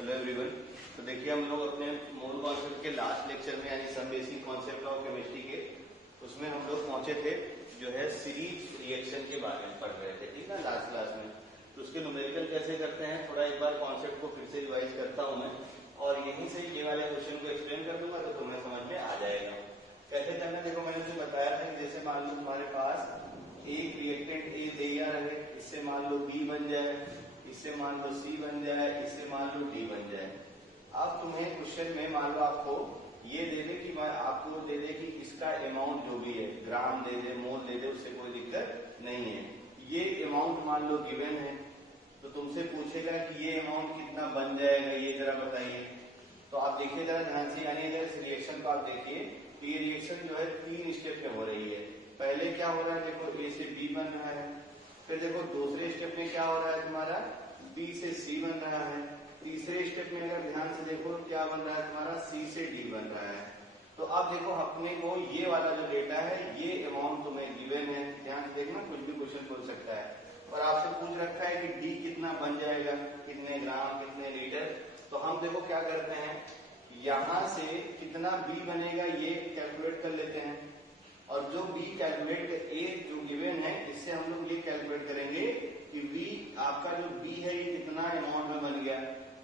Hello everyone. तो देखिए हम लोग अपने मूल कॉन्सेप्ट के लास्ट लेक्चर में यानी some basic concept of chemistry के उसमें हम लोग पहुंचे थे जो है सीरीज रिएक्शन के बारे में पढ़ रहे थे, ठीक है, लास्ट क्लास में। तो उसके न्यूमेरिकल कैसे करते हैं थोड़ा एक बार कॉन्सेप्ट को फिर से रिवाइज करता हूं मैं और यहीं से ये वाले क्वेश्चन को एक्सप्लेन कर दूंगा तो तुम्हें समझ में आ जाएगा कैसे करना। देखो मैंने तुमसे बताया था जैसे मान लो तुम्हारे पास एक रिएक्टेंट ए दिया रहे, इससे मान लो बी बन जाए, इससे मान लो सी बन जाए, इससे मान लो डी बन जाए। अब तुम्हें क्वेश्चन में मान लो आपको ये दे दे कि आपको दे दे कि इसका अमाउंट जो भी है ग्राम दे दे, मोल दे दे, उससे कोई दिक्कत नहीं है। ये अमाउंट मान लो गिवन है तो तुमसे पूछेगा कि ये अमाउंट कितना बन जाएगा, ये जरा बताइए। तो आप देखिए जरा ध्यान से, यानी अगर इस रिएक्शन को आप देखिए तो ये रिएक्शन जो है 3 स्टेप में हो रही है। पहले क्या हो रहा है, देखो ए से बी बन रहा है, फिर देखो दूसरे स्टेप में क्या हो रहा है तुम्हारा बी से सी बन रहा है, तीसरे स्टेप में अगर ध्यान से देखो क्या बन रहा है तुम्हारा सी से डी बन रहा है। तो अब देखो अपने को ये वाला जो डेटा है ये अमाउंट तुम्हें गिवन है, ध्यान से देखना कुछ भी क्वेश्चन पूछ सकता है और आपसे पूछ रखा है कि डी कितना बन जाएगा, कितने ग्राम कितने लीटर। तो हम देखो क्या करते हैं, यहां से कितना बी बनेगा ये कैलकुलेट कर लेते हैं और जो बी कैलकुलेट ए जो गिवन है इससे हम लोग ये कैलकुलेट करेंगे कि बी आपका जो बी है ये कितना अमाउंट में बन गया।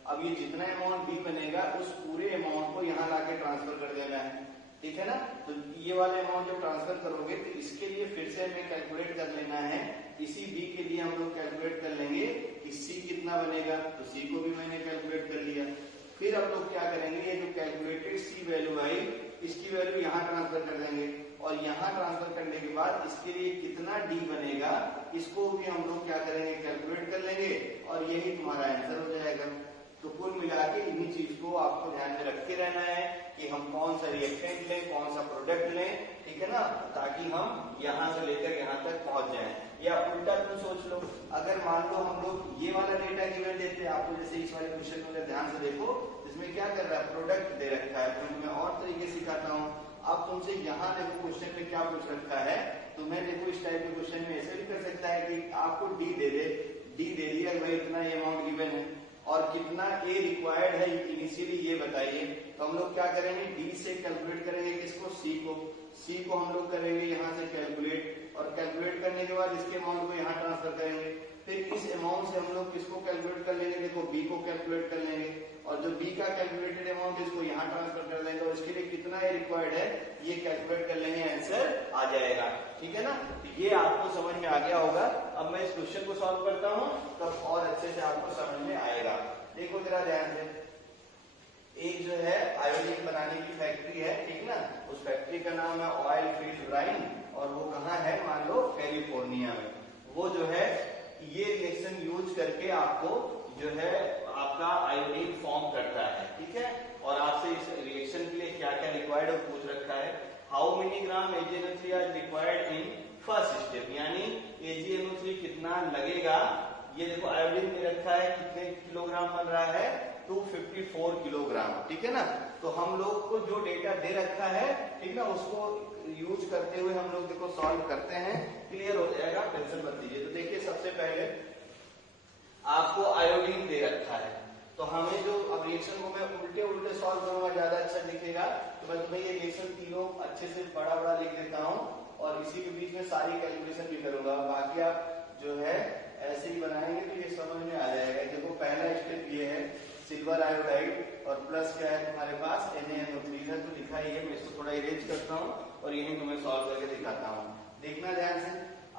अब ये जितना अमाउंट बी बनेगा उस पूरे अमाउंट को यहाँ लाके ट्रांसफर कर देना है, ठीक है ना। तो ये वाले अमाउंट जब ट्रांसफर करोगे तो इसके लिए फिर से हमें कैलकुलेट कर लेना है। इसी बी के लिए हम लोग कैलकुलेट कर लेंगे कि सी कितना बनेगा, तो सी को भी मैंने कैलकुलेट कर लिया। फिर हम लोग क्या करेंगे, ये जो कैलकुलेटेड सी वैल्यू आई इसकी वैल्यू यहाँ ट्रांसफर कर देंगे और यहाँ ट्रांसफर करने के बाद इसके लिए कितना डी बनेगा इसको भी हम लोग क्या करेंगे कैलकुलेट कर लेंगे और यही तुम्हारा आंसर हो जाएगा। तो कुल मिला के इन्हीं चीज को आपको ध्यान में रख के रहना है कि हम कौन सा रिएक्टेंट लें, कौन सा प्रोडक्ट लें, ठीक है ना, ताकि हम यहाँ से लेकर यहाँ तक पहुंच जाएं। या उल्टा तुम सोच लो, अगर मान लो हम लोग ये वाला डेटा गिवन देते हैं आपको, जैसे इस वाले क्वेश्चन में अगर ध्यान से देखो इसमें क्या कर रहा है प्रोडक्ट दे रखा है, तो मैं और तरीके सिखाता हूँ। अब तुमसे यहाँ देखो क्वेश्चन में क्या पूछ रखा है, तो मैं देखो इस टाइप के क्वेश्चन में ऐसे भी कर सकता है कि आपको डी दे दे, डी दे दिया भाई इतना अमाउंट गिवन है और कितना ए रिक्वायर्ड है इनिशियली ये बताइए। तो हम लोग क्या करेंगे डी से कैलकुलेट करेंगे किसको, सी को हम लोग करेंगे यहाँ से कैलकुलेट और कैलकुलेट करने के बाद इसके अमाउंट को यहाँ ट्रांसफर करेंगे। फिर इस अमाउंट से हम लोग किसको कैलकुलेट कर लेंगे, देखो बी को कैलकुलेट कर लेंगे और जो बी का कैलकुलेटेड अमाउंट इसको यहाँ ट्रांसफर कर देंगे और इसके लिए कितना ए रिक्वायर्ड है ये कैलकुलेट कर लेंगे, आंसर आ जाएगा, ठीक है ना। तो ये आपको समझ में आ गया होगा। अब मैं इस क्वेश्चन को सॉल्व करता हूँ तब और अच्छे से आपको समझ में आएगा। देखो जरा ध्यान से, एक जो है आयोडीन बनाने की फैक्ट्री है, ठीक ना, उस फैक्ट्री का नाम है ऑयल फील्ड ब्राइन और वो कहाँ है मान लो कैलिफोर्निया में। वो जो है ये रिएक्शन यूज करके आपको जो है आपका आयोडीन फॉर्म करता है, ठीक है। और आपसे इस रिएक्शन के लिए क्या क्या रिक्वायर्ड है पूछ रखा है। How many gram AgNO3 are required in first step, यानी AgNO3 कितना लगेगा। ये देखो आयोडीन में रखा है कितने किलोग्राम बन रहा है 254 किलोग्राम, ठीक है ना। तो हम लोग को जो डेटा दे रखा है, ठीक ना, उसको यूज करते हुए हम लोग देखो सॉल्व करते हैं, क्लियर हो जाएगा, टेंशन मत लीजिए। तो देखिए सबसे पहले आपको आयोडीन दे रखा है तो हमें जो अब रिएक्शन को मैं उल्टे सॉल्व करूंगा ज्यादा अच्छा दिखेगा, तो मैं तुम्हें ये रिएक्शन तीनों अच्छे से बड़ा लिख देता हूँ और इसी के बीच में सारी कैलकुलेशन भी करूंगा। बाकी आप जो है ऐसे ही बनाएंगे तो ये समझ में आ जाएगा। देखो पहला स्टेप ये है सिल्वर आयोडाइड और प्लस क्या है तुम्हारे पास NaNO3 है, तो लिखा ही है, मैं इसको थोड़ा इरेज करता हूँ और यही तुम्हें सॉल्व करके दिखाता हूँ। देखना ध्यान से,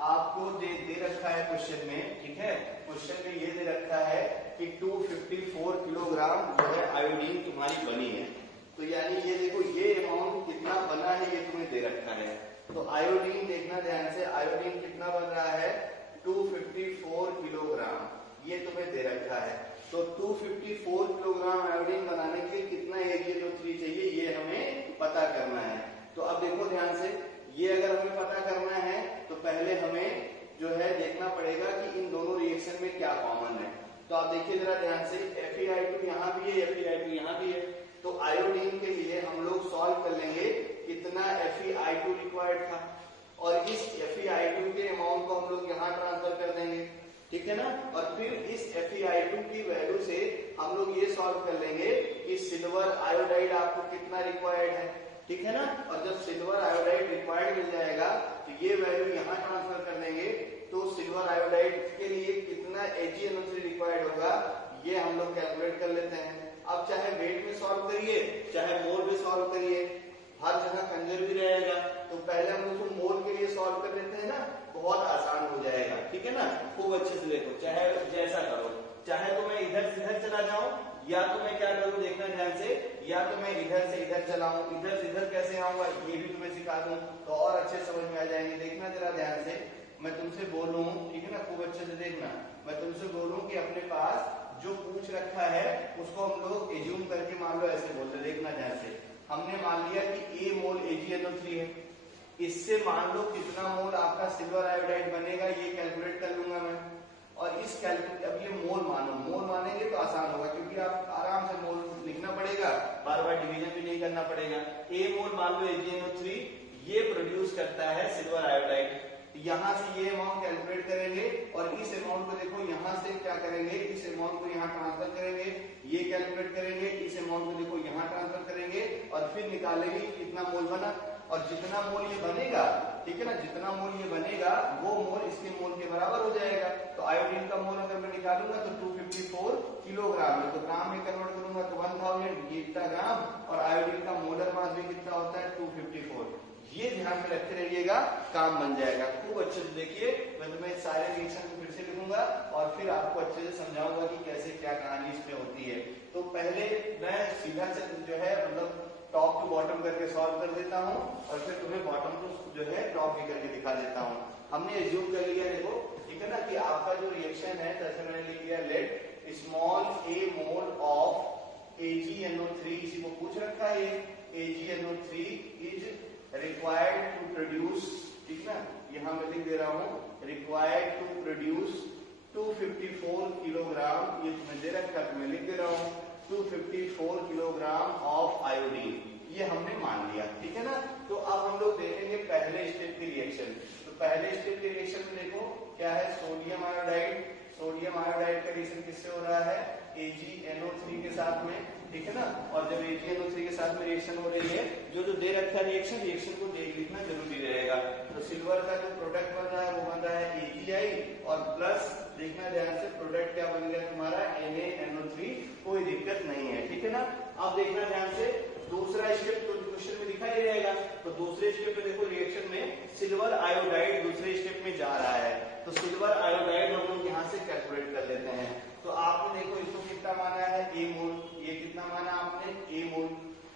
आपको दे रखा है क्वेश्चन में, ठीक है, क्वेश्चन में ये दे रखा है कि 254 किलोग्राम जो है आयोडीन तुम्हारी बनी है। तो यानी ये देखो ये अमाउंट कितना बना है ये तुम्हें दे रखा है। तो आयोडीन देखना ध्यान से, आयोडीन कितना बन रहा है 254 किलोग्राम, ये तुम्हें दे रखा है। तो 254 किलोग्राम आयोडीन बनाने के लिए कितना AgNO3 चाहिए ये हमें पता करना है। तो अब देखो ध्यान से, ये अगर हमें पता करना है तो पहले हमें जो है देखना पड़ेगा कि इन दोनों रिएक्शन में क्या कॉमन है। तो आप देखिए जरा ध्यान से, FeI2 यहाँ भी है, FeI2 यहाँ भी है, तो आयोडीन के लिए हम लोग सॉल्व कर लेंगे कितना FeI2 रिक्वायर्ड था और इस FeI2 के अमाउंट को हम लोग यहाँ ट्रांसफर कर देंगे, ठीक है ना। और फिर इस FeI2 की वैल्यू से हम लोग ये सॉल्व कर लेंगे कि सिल्वर आयोडाइड आपको कितना रिक्वायर्ड है, ठीक है ना। और जब सिल्वर आयोडाइड रिक्वायर्ड मिल जाएगा तो ये वैल्यू यहाँ ट्रांसफर कर देंगे, तो सिल्वर आयोडाइड के लिए कितना AgNO3 रिक्वायर्ड होगा ये हम लोग कैलकुलेट कर लेते हैं। अब चाहे वेट में सॉल्व करिए चाहे मोल में सॉल्व करिए, हर जगह कंजर्व रहेगा। तो पहले हम लोग मोल के लिए सॉल्व कर लेते हैं ना, बहुत आसान हो जाएगा, ठीक है ना। खूब अच्छे से देखो, चाहे जैसा करो, चाहे तो मैं इधर से इधर चला जाऊं या तो मैं क्या करूं देखना ध्यान से, या तो मैं इधर से इधर चलाऊं, इधर से इधर कैसे आऊंगा ये भी तुम्हें सिखा दूं तो और अच्छे समझ में आ जाएंगे। देखना जरा ध्यान से, मैं तुमसे बोलूं, ठीक है ना, खूब अच्छे से देखना। मैं तुमसे बोलूं कि अपने पास जो पूछ रखा है उसको हम लोग एज्यूम करके मान लो ऐसे बोलते, देखना ध्यान से। हमने मान लिया कि A मोल AgNO3 है, इससे मान लो कितना मोल आपका सिल्वर आयोडाइड बनेगा ये कैलकुलेट कर लूंगा मैं। और इस कैलकुलेट अब ये मोल मानो, मोल मानेंगे तो आसान होगा क्योंकि आप आराम से मोल लिखना पड़ेगा, बार बार डिवीजन भी नहीं करना पड़ेगा। A मोल मान लो AgNO3 ये प्रोड्यूस करता है सिल्वर आयोडाइड, यहाँ से ये अमाउंट कैलकुलेट करेंगे और इस अमाउंट को देखो यहाँ से क्या करेंगे, इस अमाउंट को यहाँ ट्रांसफर करेंगे, ये कैलकुलेट करेंगे, इस अमाउंट को देखो यहाँ ट्रांसफर करेंगे और फिर निकालेंगे कितना मोल बना। और जितना मोल ये बनेगा, ठीक है ना, जितना मोल ये बनेगा वो मोल इसके मोल के बराबर हो जाएगा। तो आयोडीन का मोल अगर मैं निकालूंगा तो 254 किलोग्राम है, तो ग्राम में कन्वर्ट करूंगा तो 1000 ये इतना ग्राम, और आयोडीन का मोलर मास भी कितना होता है 254। ये ध्यान में रखते रहिएगा, काम बन जाएगा। खूब अच्छे से देखिए, मैं तुम्हें सारे रिएक्शन को फिर से लिखूंगा और फिर आपको अच्छे से समझाऊंगा कि कैसे क्या कहानी इसमें होती है। तो पहले मैं सीधा से जो है मतलब टॉप टू बॉटम करके सॉल्व कर देता हूँ और फिर तुम्हें बॉटम टू जो है टॉप भी करके दिखा देता हूँ। हमने एज्यूम कर लिया, देखो ठीक है ना, कि आपका जो रिएक्शन है जैसे मैंने लिख लिया, let small a mole of AgNO3, इसी को पूछ रखा है, AgNO3 is required to produce, ठीक ना, यहां मैं लिख दे रहा हूं रिक्वायर्ड टू प्रोड्यूस 254 किलोग्राम, ये तुम्हें दे रखा है मैं लिख दे रहा हूं 254 किलोग्राम ऑफ आयोडीन, ये हमने मान लिया, ठीक है ना। तो अब हम लोग देखेंगे पहले स्टेप की रिएक्शन। तो पहले स्टेप की रिएक्शन में देखो क्या है, सोडियम आयोडाइड, सोडियम आयोडाइड का रिएक्शन किससे हो रहा है, AgNO3 के साथ में, ठीक है ना। और जब AgNO3 के साथ में रिएक्शन हो रही है, जो जो दे रखा है रिएक्शन को देख लिखना जरूरी रहेगा। तो सिल्वर का जो प्रोडक्ट बन रहा है वो बन रहा है AgI और प्लस देखना ध्यान से प्रोडक्ट क्या बन गया तुम्हारा NaNO3, कोई दिक्कत नहीं है, ठीक है ना। अब देखना ध्यान से दूसरा स्टेप तो क्वेश्चन में दिखाई रहेगा। तो दूसरे स्टेप में देखो रिएक्शन में सिल्वर आयोडाइड दूसरे स्टेप में जा रहा है, तो सिल्वर आयोडाइड हम लोग यहाँ से कैलकुलेट कर लेते हैं। तो आपने देखो इसको कितना माना है A मोल, ये कितना माना आपने A मोल।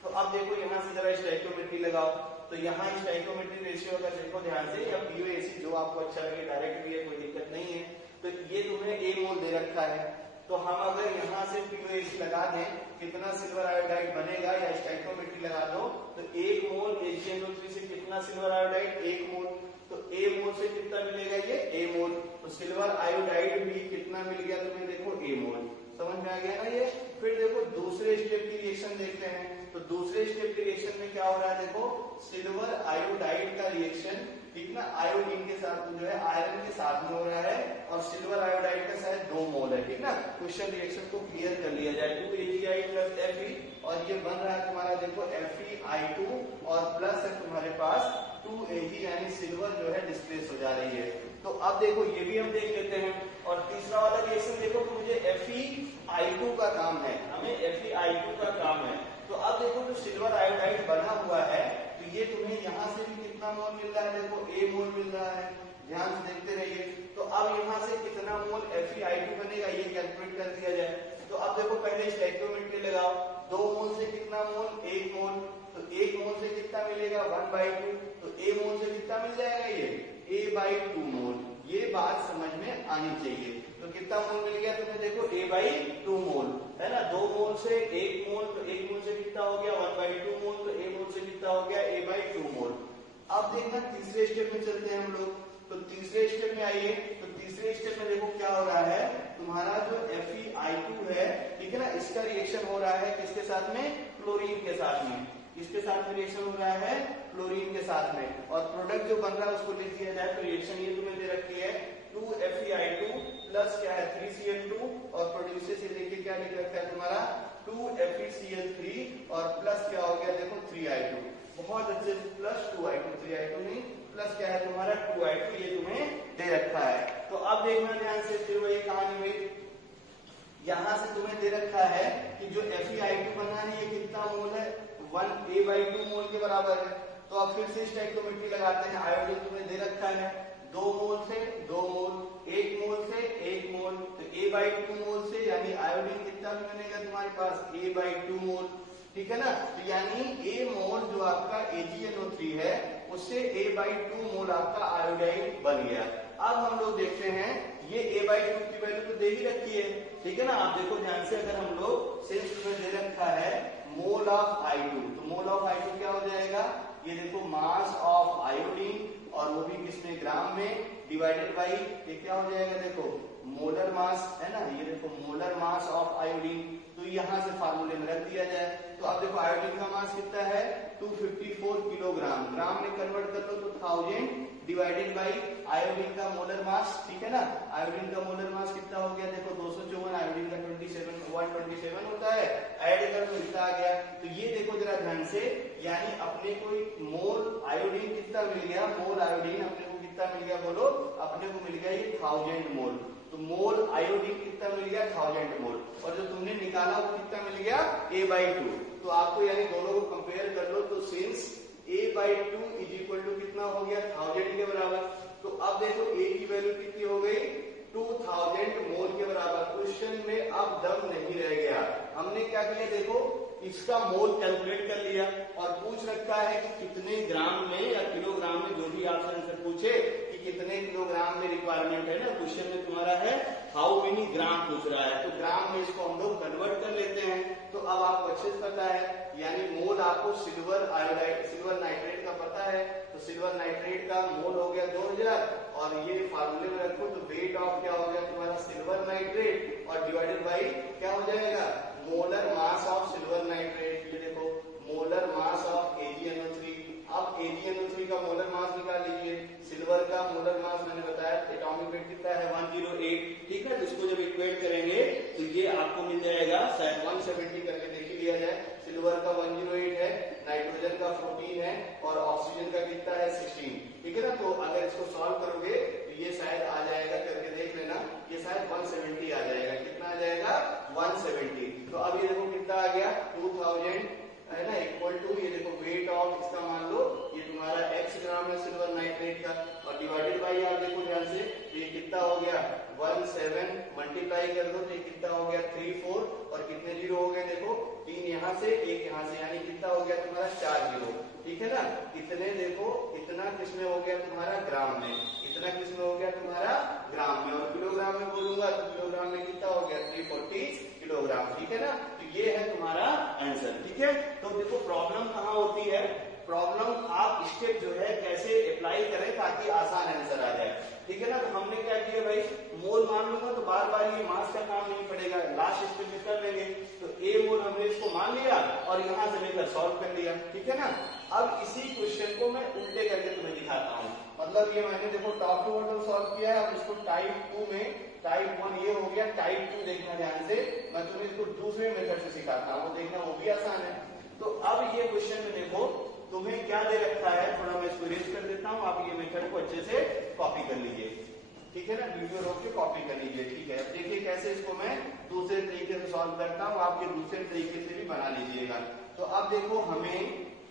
तो अब देखो यहाँ से जरा स्टोइकियोमेट्री लगाओ, तो यहाँ स्टोइकियोमेट्री रेशियो अगर देखो ध्यान से या POAC जो आपको अच्छा लगे डायरेक्ट भी है, कोई दिक्कत नहीं है। तो ये तुम्हें A मोल दे रखा है, तो हम अगर यहाँ से POAC लगा दें कितना सिल्वर आयोडाइड बनेगा या स्टोइकियोमेट्री लगा दो तो 1 मोल AgNO3 से कितना सिल्वर आयोडाइड 1 मोल, तो A मोल से कितना मिलेगा ये A मोल, तो सिल्वर आयोडाइड भी कितना मिल गया तुम्हें देखो A मोल, समझ में आ गया ना ये। फिर देखो दूसरे स्टेप की रिएक्शन देखते हैं। तो दूसरे स्टेप के रिएक्शन में क्या हो रहा है, देखो सिल्वर आयोडाइड का रिएक्शन, ठीक ना, आयोडीन के साथ जो है आयरन के साथ में हो रहा है और सिल्वर आयोडाइड का शायद 2 मोल है, ठीक ना। क्वेश्चन रिएक्शन को क्लियर कर लिया जाए, 2AgI प्लस Fe और ये बन रहा है तुम्हारा देखो FeI2 और प्लस है तुम्हारे पास 2Ag यानी सिल्वर जो है डिस्प्लेस हो जा रही है। तो अब देखो ये भी हम देख लेते हैं। और तीसरा वाला रिएक्शन देखो तो मुझे FeI2 का काम है, हमें FeI2 का काम है। तो अब देखो जो सिल्वर आयोडाइड बना हुआ है तो ये तुम्हें यहाँ से भी कितना मोल मिल रहा है, देखो A मोल मिल रहा है, ध्यान से देखते रहिए। तो अब यहाँ से कितना मोल FeI2 बनेगा ये कैलकुलेट कर दिया जाए। तो अब देखो पहले स्टोइकियोमेट्री लगाओ, 2 मोल से कितना मोल 1 मोल, तो 1 मोल से कितना मिलेगा 1/2, तो A मोल से कितना मिल जाएगा ये A/2 मोल। ये बात समझ में आनी चाहिए। तो कितना मोल मिल गया तुम्हें देखो A/2 मोल है ना, 2 मोल से 1 मोल, तो 1 मोल से कितना हो गया 1/2 मोल, तो A मोल से कितना हो गया A/2 मोल। अब देखना तीसरे स्टेप में चलते हैं हम लोग। तो तीसरे स्टेप में आइए, तो तीसरे स्टेप में देखो क्या हो रहा है, तुम्हारा जो FeI2 है, ठीक है ना, इसका रिएक्शन हो रहा है किसके साथ में, क्लोरीन के साथ में। किसके साथ में रिएक्शन हो रहा है, क्लोरीन के साथ में। और प्रोडक्ट जो बन रहा है उसको लिख दिया जाए, तो रिएक्शन ये तुम्हें दे रखी है 2FeI2 प्लस क्या है 3Cl2 और प्रोड्यूसेस ये देखिए क्या लिख रखा है तुम्हारा 2FeCl3 और प्लस क्या हो गया देखो 3I2, बहुत अच्छे से प्लस 2I2, 3I2 नहीं प्लस क्या है तुम्हारा 2I2 ये तुम्हें दे रखा है। तो अब देखना ध्यान से, फिर वही कहानी हुई, यहां से तुम्हें दे रखा है कि जो FeI2 बना है ये कितना मोल है 1A/2 मोल के बराबर है। तो अब फिर से स्टोइकियोमेट्री लगाते हैं, आयोडीन तुम्हें दे रखा है 2 मोल से 2 मोल, 1 मोल से 1 मोल, तो A/2 मोल से यानी आयोडीन कितना भी बनेगा तुम्हारे पास A/2 मोल, ठीक है ना। तो यानी A मोल जो आपका AgNO3 है उससे A/2 मोल आपका आयोडाइन बन गया। अब हम लोग देखते हैं ये A/2 की वैल्यू तो दे ही रखी है, ठीक है ना। आप देखो ध्यान से, अगर हम लोग सिंस में दे रखा है मोल ऑफ I2, तो मोल ऑफ I2 क्या हो जाएगा, ये देखो मास ऑफ आयोडीन और वो भी किसमें ग्राम में डिवाइडेड बाई ये क्या हो जाएगा देखो मोलर मास है ना, ये देखो मोलर मास ऑफ आयोडीन। तो यहां से फार्मूले में रख दिया जाए तो अब देखो आयोडीन का मास कितना है 254 किलोग्राम, ग्राम में कन्वर्ट कर लो तो 1000 डिवाइडेड बाई आयोडीन का मोलर मास, ठीक है ना। आयोडीन का मोलर मास कितना हो गया देखो 254, आयोडीन का 127 होता है, ऐड कर लो इतना आ गया। तो ये देखो जरा ध्यान से, यानी अपने को मोल आयोडीन कितना मिल गया, मोल आयोडीन अपने को कितना मिल गया बोलो, अपने को मिल गया ये 1000 मोल। तो मोल आयोडीन कितना मिल गया 1000 मोल, और जो तुमने निकाला वो कितना मिल गया A/2। तो आपको यानी दोनों को कंपेयर कर लो, तो since A/2 is equal to कितना हो गया 1000 के बराबर। तो अब देखो A की वैल्यू कितनी हो गई 2000 मोल के बराबर। क्वेश्चन में अब दम नहीं रह गया, हमने क्या किया देखो इसका मोल कैलकुलेट कर लिया और पूछ रखा है कि कितने ग्राम में या किलोग्राम में, जो भी आपसे आंसर पूछे कि कितने किलोग्राम में रिक्वायरमेंट है ना, क्वेश्चन में तुम्हारा है हाउ मेनी ग्राम पूछ रहा है, तो ग्राम में इसको हम लोग कन्वर्ट कर लेते हैं। तो अब आपको अच्छे से पता है, यानी मोल आपको सिल्वर आयोडाइड सिल्वर नाइट्रेट का पता है, तो सिल्वर नाइट्रेट का मोल हो गया 2000 और ये फार्मूले में रखो तो वेट ऑफ क्या हो गया तुम्हारा सिल्वर नाइट्रेट और डिवाइडेड बाई क्या हो जाएगा molar mass of silver nitrate. ये देखो मोलर मास ऑफ AgNO3। अब AgNO3 का मोलर मास निकाल लीजिए, सिल्वर का मोलर मास मैंने बताया एटॉमिक वेट कितना है 108, ठीक है। तो इसको जब इक्वेट करेंगे तो ये आपको मिल जाएगा शायद 170 करके देख ही लिया जाए, सिल्वर का 108 है, नाइट्रोजन का 14 है और ऑक्सीजन का कितना है 16, ठीक है ना। तो अगर इसको सॉल्व करोगे तो ये शायद आ जाएगा, करके देख लेना, ये शायद 170 आ जाएगा, कितना आ जाएगा 170। तो अब ये देखो कितना आ गया 2000 है ना इक्वल टू ये देखो वेट ऑफ इसका मान लो ये तुम्हारा x ग्राम है सिल्वर नाइट्रेट का और डिवाइडेड बाई आप देखो ध्यान से तो ये कितना हो गया 17 मल्टीप्लाई कर दो तो ये कितना हो गया 34 और कितने जीरो हो गए देखो 3 यहाँ से 1 यहाँ से, यानी कितना हो गया तुम्हारा 4 जीरो, ठीक है ना। इतने देखो इतना किसमें हो गया तुम्हारा ग्राम में, इतना किसमें हो गया तुम्हारा ग्राम में, और किलोग्राम में बोलूंगा तो किलोग्राम में कितना हो गया 340 किलोग्राम, ठीक है ना। तो ये है तुम्हारा आंसर, ठीक है। तो देखो प्रॉब्लम कहाँ होती है, प्रॉब्लम आप स्टेप जो है कैसे अप्लाई करें ताकि आसान आंसर आ जाए, ठीक है ना। तो हमने क्या किया भाई मोल मान लूंगा तो बार बार ये मास का काम नहीं पड़ेगा, लास्ट स्टेप में कर लेंगे। तो A मोल हमने इसको मान लिया और यहाँ से लेकर सॉल्व कर लिया, ठीक है ना। अब इसी क्वेश्चन को मैं उल्टे करके तुम्हें दिखाता हूँ, मतलब ये मैंने देखो टॉप टू बॉटम सॉल्व किया है, अब इसको टाइप 2 में, टाइप 1 ये हो गया, टाइप 2 देखना ध्यान से, मैं तुम्हें इसको दूसरे मेथड से सिखाता हूँ, देखना वो भी आसान है। तो अब ये क्वेश्चन में देखो तुम्हें क्या दे रखा है, थोड़ा मैं इसको इरेज कर देता हूँ, आप ये मेथड को अच्छे से कॉपी कर लीजिए, ठीक है ना, वीडियो रोक के कॉपी कर लीजिए, ठीक है। अब देखिए कैसे इसको मैं दूसरे तरीके से सॉल्व करता हूँ, आप ये दूसरे तरीके से भी बना लीजिएगा। तो अब देखो हमें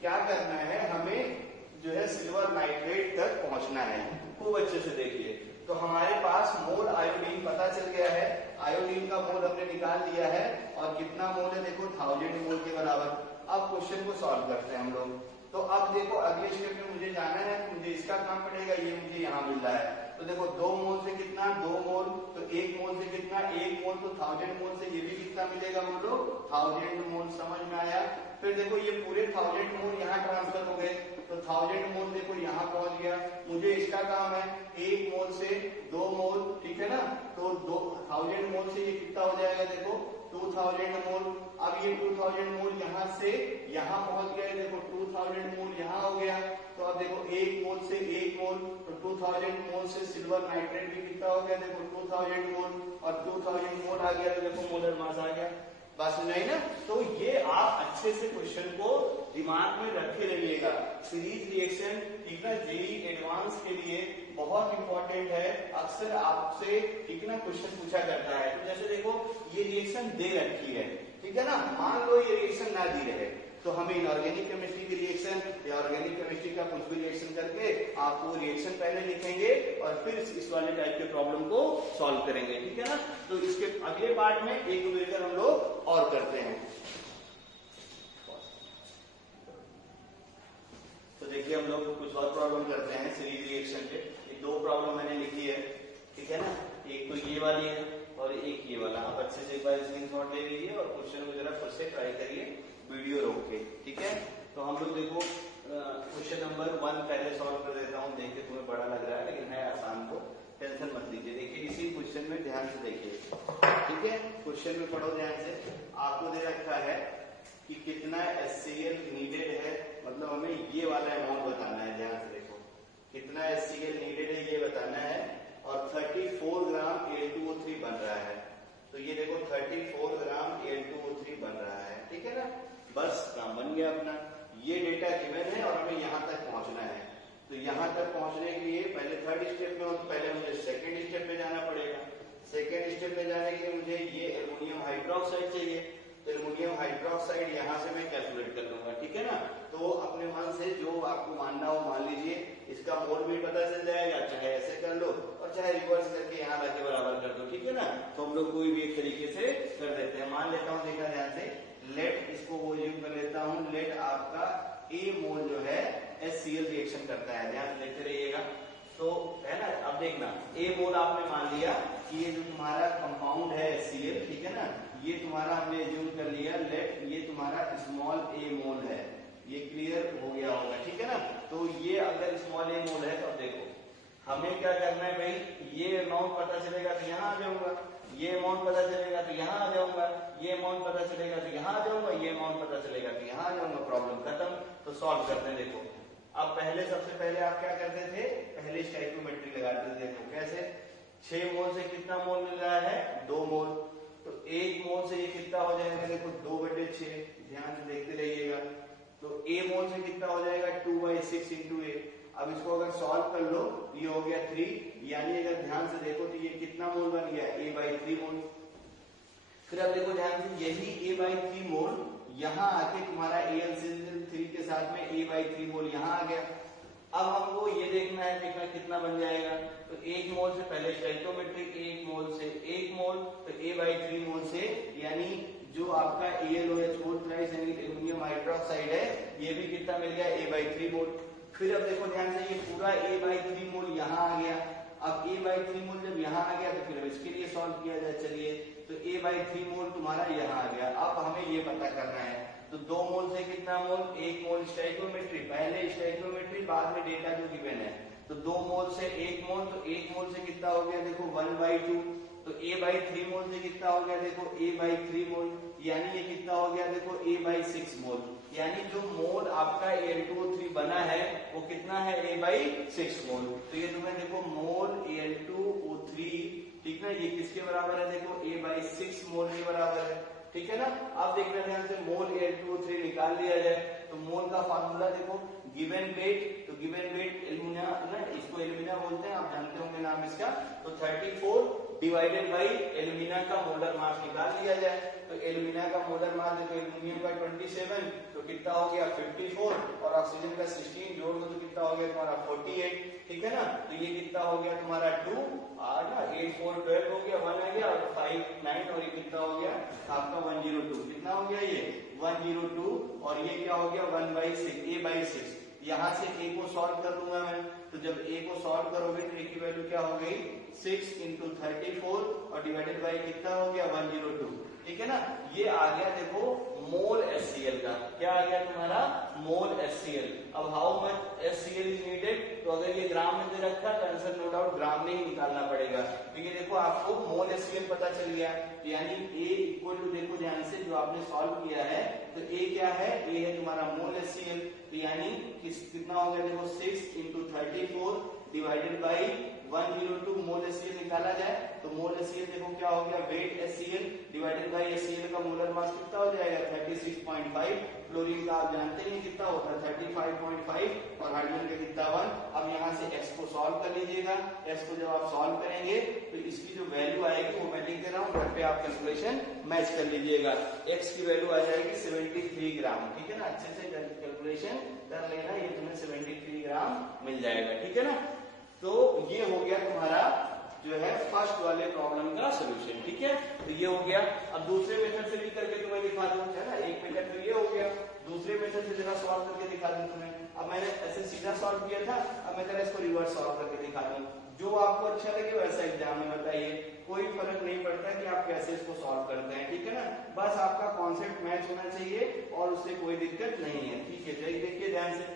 क्या करना है, हमें जो है सिल्वर नाइट्रेट तक पहुंचना है, खूब अच्छे से देखिए। तो हमारे पास मोल आयोडीन पता चल गया है, आयोडीन का मोल हमने निकाल लिया है और कितना मोल है देखो 1000 मोल के बराबर। अब क्वेश्चन को सॉल्व करते हैं हम लोग। तो अब देखो अगले स्टेप में मुझे जाना है, मुझे इसका काम पड़ेगा, ये मुझे यहाँ मिल रहा है। तो देखो 2 मोल से कितना 2 मोल, तो 1 मोल से कितना 1 मोल, तो 1000 मोल से ये भी कितना मिलेगा बोलो 1000 मोल, समझ में आया। फिर देखो ये पूरे 1000 मोल यहाँ ट्रांसफर हो गए, तो 1000 मोल देखो यहाँ पहुंच गया, मुझे इसका काम है 1 मोल से 2 मोल, ठीक है ना। तो 2000 मोल से ये कितना हो जाएगा देखो 2000 मोल। अब ये 2000 मोल यहाँ से यहाँ पहुंच गए, देखो 2000 मोल यहाँ हो गया, तो अब देखो 1 मोल से 1 मोल तो 2000 मोल से सिल्वर नाइट्रेट भी कितना हो गया, देखो 2000 मोल और 2000 मोल आ गया, तो देखो मोलर मास आ गया। बात समझ आई ना? तो ये आप अच्छे से क्वेश्चन को दिमाग में रखे रहिएगा। सीरीज रिएक्शन ठीक ना जेईई एडवांस के लिए बहुत इंपॉर्टेंट है, अक्सर आपसे ठीक ना क्वेश्चन पूछा करता है। तो जैसे देखो ये रिएक्शन दे रखी है, ठीक है ना, मान लो ये रिएक्शन ना दी रहे तो हमें इनऑर्गेनिक केमिस्ट्री की रिएक्शन या ऑर्गेनिक केमिस्ट्री का कुछ भी रिएक्शन करके आप वो रिएक्शन पहले लिखेंगे और फिर इस वाले टाइप के प्रॉब्लम को सॉल्व करेंगे, ठीक है ना। तो इसके अगले पार्ट में एक मिलकर हम लोग और करते हैं। तो देखिए हम लोग कुछ और प्रॉब्लम करते हैं सीरीज रिएक्शन पे। ये 2 प्रॉब्लम मैंने लिखी है, ठीक है ना, एक तो ये वाली है और एक ये वाला। आप अच्छे से एक बार स्क्रीनशॉट ले लीजिए और क्वेश्चन को जरा फिर से ट्राई करिए वीडियो रोक के, ठीक है। तो हम लोग देखो क्वेश्चन नंबर 1 पहले सॉल्व कर देता हूँ, देख के तुम्हें बड़ा लग रहा है लेकिन है आसान, को टेंशन मत लीजिए। देखिए इसी क्वेश्चन में ध्यान से देखिए, ठीक है, क्वेश्चन में पढ़ो ध्यान से। आपको दे रखा है कि कितना HCl नीडेड है, मतलब हमें ये वाला अमाउंट बताना है। ध्यान से देखो कितना HCl नीडेड है ये बताना है और 34 ग्राम Al2O3 बन रहा है। तो ये देखो 34 ग्राम Al2O3 बन रहा है, ठीक है ना, बस काम बन गया अपना। ये डेटा गिवन है और हमें यहाँ तक पहुंचना है। तो यहाँ तक पहुंचने के लिए पहले 3rd स्टेप में हो तो पहले मुझे 2nd स्टेप में जाना पड़ेगा। 2nd स्टेप में जाने के लिए मुझे ये एल्युमिनियम हाइड्रोक्साइड चाहिए, तो एल्युमिनियम हाइड्रोक्साइड यहाँ से मैं कैलकुलेट कर लूंगा, ठीक है ना। तो अपने मन से जो आपको मानना हो मान लीजिए, इसका मोल भी पता चल जाएगा, चाहे ऐसे कर लो और चाहे रिवर्स करके यहाँ लाके बराबर कर दो, ठीक है ना। तो हम लोग कोई भी एक तरीके से कर देते हैं। मान लेता हूँ, देखना ध्यान से, लेट इसको वो यूज कर लेता हूँ, लेट आपका A मोल जो है HCl रिएक्शन करता है, ध्यान से देखते रहिएगा। तो है ना, अब देखना A मोल आपने मान लिया कि ये जो तुम्हारा कंपाउंड है HCl, ठीक है ना, ये तुम्हारा हमने यूज कर लिया, लेट ये तुम्हारा स्मॉल a मोल है, ये क्लियर हो गया होगा, ठीक है ना। तो ये अगर स्मॉल a मोल है तो अब देखो हमें क्या करना है भाई, ये अमाउंट पता चलेगा तो यहाँ आ जाऊंगा, ये अमाउंट पता चलेगा तो यहाँ आ जाऊंगा, ये अमाउंट पता चलेगा तो यहाँ आ जाऊंगा, ये अमाउंट पता चलेगा तो यहाँ आ जाऊंगा, प्रॉब्लम खत्म। तो सॉल्व करते हैं। देखो अब पहले सबसे पहले आप क्या करते थे, पहले स्टोइकियोमेट्री लगाते थे। देखो कैसे, 6 मोल से कितना मोल मिल रहा है, 2 मोल, तो 1 मोल से ये कितना हो जाएगा, देखो 2/6, ध्यान से देखते रहिएगा। तो A मोल से कितना हो जाएगा, 2/6 इंटू A। अब इसको अगर सॉल्व कर लो ये हो गया 3, यानी अगर ध्यान से देखो तो ये कितना मोल बन गया, A/3 मोल। फिर अब देखो ध्यान से, यही A/3 मोल यहाँ आके तुम्हारा Al3 के साथ में A/3 मोल यहाँ आ गया। अब हमको ये देखना है देखना कितना बन जाएगा, तो 1 मोल से पहले स्टोइकियोमेट्री, 1 मोल से 1 मोल, तो A/3 मोल से, यानी जो आपका AlOH थ्राइस यानी एल्युमिनियम हाइड्रोक्साइड है, ये भी कितना मिल गया, A/3 मोल। फिर अब देखो ध्यान से, ये पूरा A/3 मोल यहाँ आ गया। अब A/3 मोल जब यहाँ आ गया तो फिर अब इसके लिए सॉल्व किया जाए, चलिए। तो A/3 मोल तुम्हारा यहाँ आ गया। अब हमें ये पता करना है, तो 2 मोल से कितना मोल, 1 मोल स्टोइकियोमेट्री, पहले स्टोइकियोमेट्री बाद में डेटा जो गिवन है। तो 2 मोल से 1 मोल, तो 1 मोल से कितना हो गया, देखो 1/2। तो A/3 मोल से कितना हो गया, देखो A/3 मोल, यानी ये कितना हो गया, देखो A/6 मोल। यानी जो मोल आपका Al2O3 बना है वो कितना है, A/6 मोल। तो ये तुम्हें देखो मोल Al2O3, ठीक ना, ये किसके बराबर है, देखो A/6 मोल के बराबर है, ठीक है ना। अब देखना ध्यान से, मोल Al2O3 निकाल लिया जाए तो मोल का फार्मूला देखो, गिवन वेट, तो गिवन वेट एल्यूमिना ना, इसको एल्यूमिना बोलते हैं, आप जानते होंगे नाम इसका। तो 34 डिवाइडेड बाई एल्यूमिना का मोलर मास निकाल लिया जाए। तो एल्यूमिना का मोलर मास देखो, एल्यूमिनियम का 27, तो कितना हो गया 54, और ऑक्सीजन का 16 जोड़ दो तो कितना हो गया तुम्हारा 48, ठीक है ना। तो ये कितना हो गया तुम्हारा 2 और ना 8 4 12 हो गया, 1 आ गया, और 5 9, और ये कितना हो गया आपका 102, कितना हो गया ये 102, और ये क्या हो गया 1/6, A/6। यहाँ से A को सॉल्व कर लूंगा मैं, तो जब A को सॉल्व करोगे तो A की वैल्यू क्या हो गई, 6 × 34 और डिवाइडेड बाई कितना हो गया 102। ठीक है ना। ये आ गया देखो मोल HCl का, क्या आ गया तुम्हारा मोल HCl। अब how much HCl is needed, तो अगर ये ग्राम में दे रखा तो आंसर नो डाउट ग्राम में ही निकालना पड़ेगा, क्योंकि देखो आपको मोल HCl पता चल गया, यानी A इक्वल टू, देखो ध्यान से जो आपने सॉल्व किया है, तो A क्या है, A है तुम्हारा मोल HCl, तो यानी कितना हो गया देखो 6 into 34 divided by 102 mole HCl निकाला जाए तो मोल HCl देखो क्या हो गया, weight HCl divided by HCl का मोलर मास कितना हो जाएगा 36.5, क्लोरीन का आप जानते हैं कितना होता है 35.5 और हाइड्रोजन का कितना 1। अब यहाँ से x को सॉल्व कर लीजिएगा, x को जब आप सॉल्व करेंगे तो इसकी जो वैल्यू आएगी वो मैं लिख दे रहा हूँ, घर पे आप कैलकुलेशन मैच कर लीजिएगा। x की वैल्यू आ जाएगी 73 ग्राम, ठीक है ना, अच्छे से कैलकुलेशन कर लेना, ये तुम्हें 73 ग्राम मिल जाएगा, ठीक है ना। तो ये हो गया तुम्हारा जो है फर्स्ट वाले प्रॉब्लम का सोल्यूशन, ठीक है। तो ये हो गया। अब दूसरे मेथड से भी करके तुम्हें दिखा दूं, है ना, एक मेथड तो ये हो गया, दूसरे मेथड से जरा सॉल्व करके दिखा दूं तुम्हें। अब मैंने ऐसे सीधा सॉल्व किया था, अब मैं जरा इसको रिवर्स सॉल्व करके दिखा दूं, जो आपको अच्छा लगे वैसा एग्जाम में बताइए, कोई फर्क नहीं पड़ता कि आप कैसे इसको सॉल्व करते हैं, ठीक है ना, बस आपका कॉन्सेप्ट मैच होना चाहिए और उससे कोई दिक्कत नहीं है, ठीक है। चलिए देखिए ध्यान से,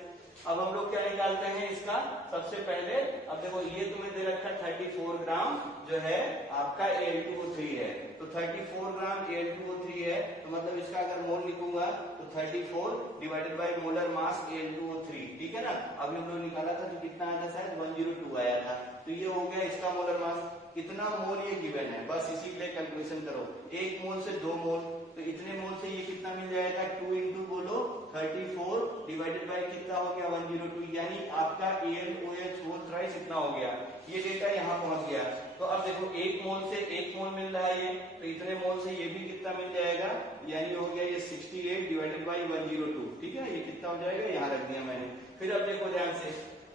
अब हम लोग क्या निकालते हैं इसका, सबसे पहले अब देखो ये तुम्हें दे रखा है 34 ग्राम जो है आपका Al2O3 है, तो 34 ग्राम Al2O3 है, तो मतलब इसका अगर मोल लिखूंगा तो 34 divided by molar mass Al2O3, ठीक है ना। अभी हम लोग निकाला था तो कितना आया था, शायद 102 आया था, तो ये हो गया इसका मोलर मास, कितना मोल ये गिवन है, बस इसी के लिए कैलकुलेशन करो, 1 मोल से 2 मोल, तो इतने मोल से ये कितना मिल जाएगा, 2 इंटू बोलो 34 डिवाइडेड बाय कितना हो गया 102, यानी आपका AlOH होल थ्राइस इतना हो गया, ये डेटा यहाँ पहुंच गया। तो अब देखो 1 मोल से 1 मोल मिल रहा है ये, तो इतने मोल से ये भी कितना मिल जाएगा, यानी हो गया ये 68 डिवाइडेड बाय 102, ठीक है, ये कितना हो जाएगा, यहाँ रख दिया मैंने। फिर अब देखो ध्यान से,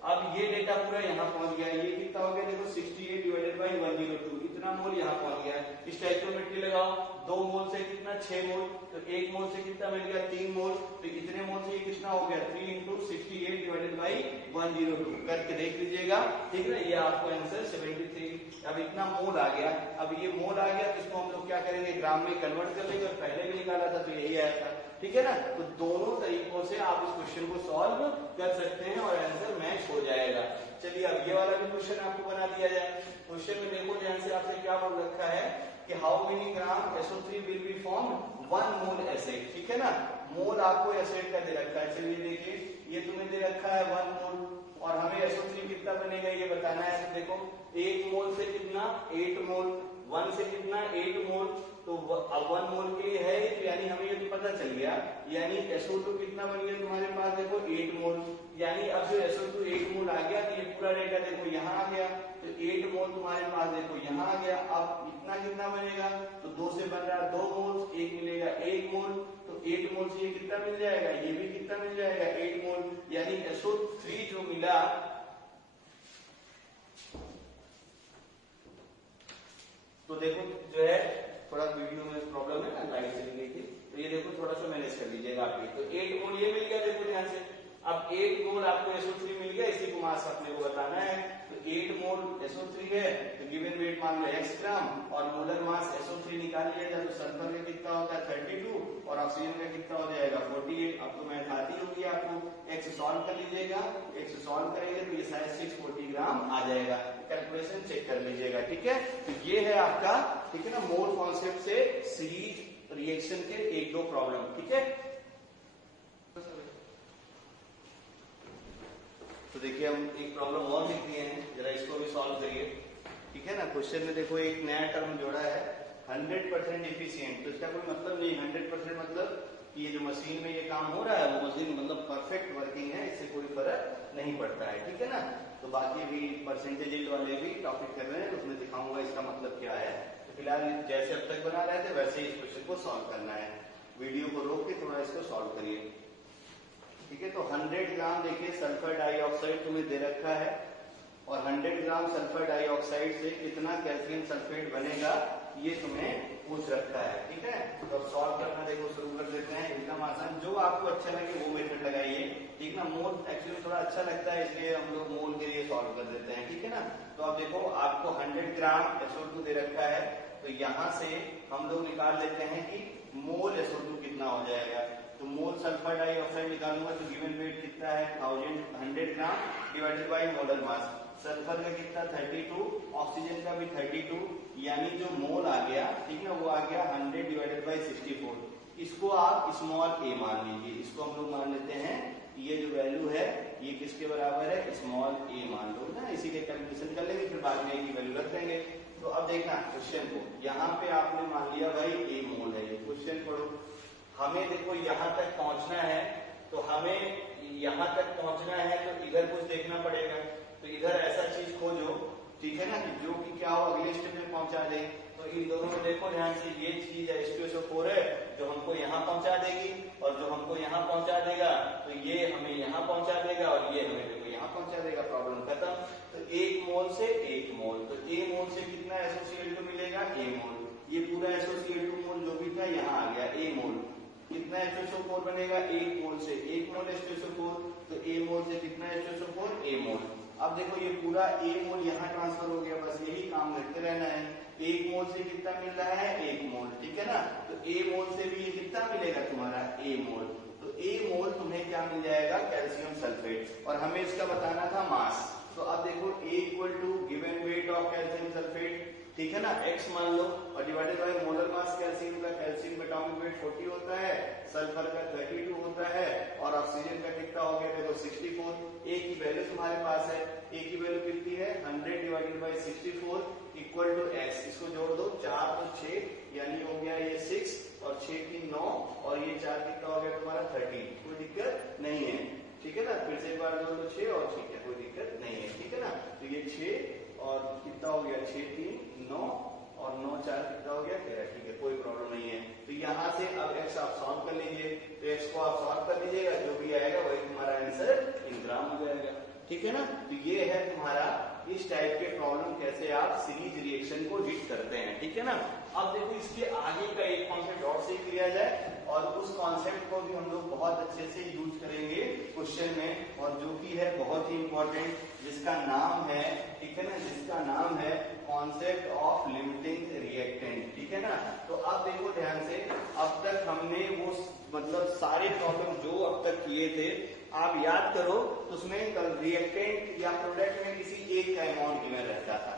अब ये डेटा पूरा यहाँ पहुंच गया, ये कितना हो गया देखो 68 डिवाइडेड बाय 102, इतना मोल यहाँ पहुंच गया। स्टोइकियोमेट्री लगाओ, 2 मोल से कितना 6 मोल, तो 1 मोल से कितना मिल गया 3 मोल, तो इतने मोल से ये कितना हो गया 3 इंटू 68 डिवाइडेड बाई 102 करके देख लीजिएगा, ठीक है ना, ये आपको आंसर 73। अब इतना मोल आ गया, अब ये मोल आ गया तो इसको हम लोग क्या करेंगे, ग्राम में कन्वर्ट कर लेंगे, और पहले भी निकाला था तो यही आया था, ठीक है ना। तो दोनों तरीकों से आप इस क्वेश्चन को सॉल्व कर सकते हैं और आंसर मैच हो जाएगा। चलिए अब ये वाला भी क्वेश्चन आपको बना दिया जाए। क्वेश्चन में देखो ध्यान से, आपसे क्या बोल रखा है कि how many gram SO3 will be form 1 mole acid, ठीक है ना, मोल आपको एसिड का दे रखा है। चलिए देखिए, ये तुम्हें दे रखा है 1 मोल और हमें SO3 कितना बनेगा ये बताना है। तो देखो 1 मोल से कितना 8 मोल, 1 से कितना 8 मोल, तो अब 1 मोल के लिए है, तो यानी हमें ये तो पता चल गया, यानी SO2 कितना बन गया तुम्हारे पास देखो 8 मोल, यानी अब जो SO2 8 मोल आ गया, तो ये पूरा डेटा देखो यहाँ आ गया, तो 8 मोल तुम्हारे पास देखो यहाँ आ गया। अब इतना कितना बनेगा, तो 2 से बन रहा है 2 मोल, 1 मिलेगा 1 मोल, तो 8 मोल से ये कितना मिल जाएगा, ये भी कितना मिल जाएगा 8 मोल, यानी SO3 जो मिला, तो देखो जो है थोड़ा वीडियो में प्रॉब्लम है ना, लाइट चली गई थी, तो ये देखो थोड़ा सा मैनेज कर लीजिएगा आप। तो 8 मोल ये मिल गया, देखो ध्यान से, अब 8 मोल आपको SO3 मिल गया, इसी को मास अपने को बताना है। तो 8 मोल SO3 है, तो गिवन वेट मान लो x ग्राम, और मोलर मास SO3 निकाल लिया जाए तो सल्फर का कितना होता है 32 और ऑक्सीजन का कितना हो जाएगा 48। अब तो मैथ आती होगी आपको, x सॉल्व कर लीजिएगा, x सॉल्व करेंगे तो ये शायद 640 ग्राम आ जाएगा, कैलकुलेशन चेक कर लीजिएगा, ठीक है। तो ये है आपका, ठीक है ना, मोल कॉन्सेप्ट से सीरीज रिएक्शन के 1-2 प्रॉब्लम, ठीक है। तो देखिए हम एक प्रॉब्लम और लिख दिए हैं, जरा इसको भी सॉल्व करिए, ठीक है ना। क्वेश्चन में देखो एक नया टर्म जोड़ा है 100% एफिशिएंट, तो इसका कोई मतलब नहीं, 100% मतलब कि ये जो मशीन में ये काम हो रहा है वो मशीन मतलब परफेक्ट वर्किंग है, इससे कोई फर्क नहीं पड़ता है, ठीक है ना। तो बाकी भी परसेंटेज वाले भी टॉपिक कर रहे हैं, उसमें दिखाऊंगा इसका मतलब क्या है। तो फिलहाल जैसे अब तक बना रहे थे वैसे ही इस क्वेश्चन को सॉल्व करना है, वीडियो को रोक के थोड़ा इसको सॉल्व करिए, ठीक है। तो 100 ग्राम देखिए सल्फर डाइऑक्साइड तुम्हें दे रखा है, और 100 ग्राम सल्फर डाइऑक्साइड से कितना कैल्शियम सल्फेट बनेगा ये तुम्हें पूछ रखा है, ठीक है। तो अब सॉल्व करना देखो शुरू कर देते हैं, एकदम आसान, जो आपको अच्छा लगे वो मेथड लगाइए, ठीक ना। मोल एक्चुअली थोड़ा अच्छा लगता है इसलिए हम लोग मोल के लिए सॉल्व कर देते हैं, ठीक है ना। तो अब देखो आपको 100 ग्राम SO2 दे रखा है, तो यहाँ से हम लोग निकाल लेते हैं कि मोल SO2 कितना हो जाएगा। तो मोल सल्फर डाइऑक्साइड निकालूंगा तो गिवन वेट कितना है 100 gram divided by molar mass. Sulphur का कितना 32, ऑक्सीजन का भी 32, यानी जो मोल आ गया ठीक ना वो आ गया 100 डिवाइडेड बाय 64। इसको आप स्मॉल a मान लीजिए, इसको हम लोग मान लेते हैं ये जो वैल्यू है ये किसके बराबर है स्मॉल a मान लो ना, इसी के कैलकुलेशन कर लेंगे फिर बाद में a की वैल्यू रख देंगे। तो अब देखना क्वेश्चन को, यहाँ पे आपने मान लिया भाई a मोल है, ये क्वेश्चन पढ़ो। हमें देखो यहाँ तक पहुंचना है, तो हमें यहाँ तक पहुंचना है तो इधर कुछ देखना पड़ेगा। तो इधर ऐसा चीज खोजो ठीक है ना कि जो कि क्या हो अगले स्टेप में पहुंचा दे। तो इन दोनों में देखो ध्यान से, ये चीज H2SO4 है जो हमको यहाँ पहुंचा देगी और जो हमको यहाँ पहुंचा देगा तो ये हमें यहाँ पहुंचा देगा और ये हमें देखो यहाँ पहुंचा देगा। प्रॉब्लम खत्म। तो एक मोल से एक मोल, तो a मोल से कितना SO2 मिलेगा a मोल, ये पूरा SO2 मोल जो भी था यहाँ आ गया a मोल। कितना H2SO4 बनेगा एक मोल से एक मोल H2SO4, तो a मोल से कितना H2SO4 a मोल। अब देखो ये पूरा a मोल यहाँ ट्रांसफर हो गया, बस यही काम करते रहना है। एक मोल से कितना मिल रहा है एक मोल, ठीक है ना। तो a मोल से भी ये कितना मिलेगा तुम्हारा a मोल, तो a मोल तुम्हें क्या मिल जाएगा कैल्शियम सल्फेट, और हमें इसका बताना था मास। तो अब देखो a equal to given weight of calcium sulphate ठीक है ना x मान लो और divided by molar mass calcium का, कैल्शियम का एटॉमिक वेट 40 होता है, सल्फर का 32 होता है और ऑक्सीजन का कितना हो गया देखो 64। a की वैल्यू तुम्हारे पास है, a की वैल्यू कितनी है 100 divided by 64 equal to x। इसको जोड़ दो 4 तो 6 यानी हो गया ये 6 और 6 की 9 और ये 4 कितना हो गया तुम्हारा 13। कोई दिक्कत नहीं है ठीक है ना। फिर से एक बार जोड़ दो 6 और 6 कोई दिक्कत नहीं है ठीक है ना। तो ये 6 और कितना हो गया 6 3 9 और 9 4 कितना हो गया 13, ठीक है कोई प्रॉब्लम नहीं है। तो यहाँ से अब x आप सॉल्व कर लीजिए, तो x को आप सॉल्व कर लीजिएगा, जो भी आएगा वही तुम्हारा आंसर इन ग्राम हो जाएगा ठीक है ना। तो ये है तुम्हारा इस टाइप के प्रॉब्लम कैसे आप सीरीज रिएक्शन को हिट करते हैं ठीक है ना। अब देखो इसके आगे का एक कॉन्सेप्ट और सीख लिया जाए और उस कॉन्सेप्ट को भी हम लोग बहुत अच्छे से यूज करेंगे क्वेश्चन में, और जो कि है बहुत ही इंपॉर्टेंट, जिसका नाम है ठीक है ना, जिसका नाम है कॉन्सेप्ट ऑफ लिमिटिंग रिएक्टेंट ठीक है ना। तो अब देखो ध्यान से, अब तक हमने वो मतलब सारे प्रॉब्लम जो अब तक किए थे आप याद करो, तो उसमें रिएक्टेंट या प्रोडक्ट में किसी एक का अमाउंट गिवन रहता था।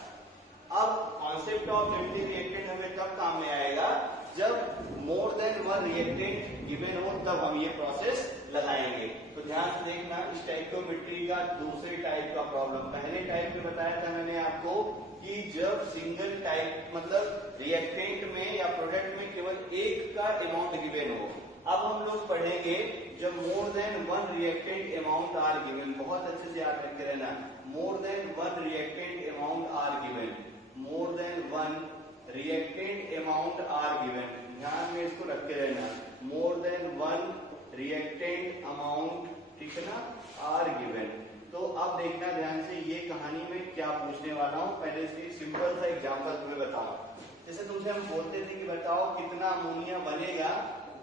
अब कॉन्सेप्ट ऑफ लिमिटिंग रिएक्टेंट हमें कब काम में आएगा, जब more than one reactant given हो तब हम ये प्रोसेस लगाएंगे। तो ध्यान से देखना, स्टोइकियोमेट्री का दूसरे टाइप का प्रॉब्लम, पहले टाइप में बताया था मैंने आपको कि जब सिंगल टाइप मतलब रिएक्टेंट में या प्रोडक्ट में केवल एक का अमाउंट गिवन हो। अब हम लोग पढ़ेंगे जब more than one reactant amount are given, बहुत अच्छे से याद रखे रहना, more than one reactant amount are given, more than one reactant amount are given, ध्यान में इसको रखे रहना, more than one reactant amount ठीक है ना आर गिवन। तो अब देखना ध्यान से ये कहानी में क्या पूछने वाला हूं, पहले इसकी सिंपल सा एग्जांपल तुम्हें बताओ। जैसे तुमसे हम बोलते थे कि बताओ कितना अमोनिया बनेगा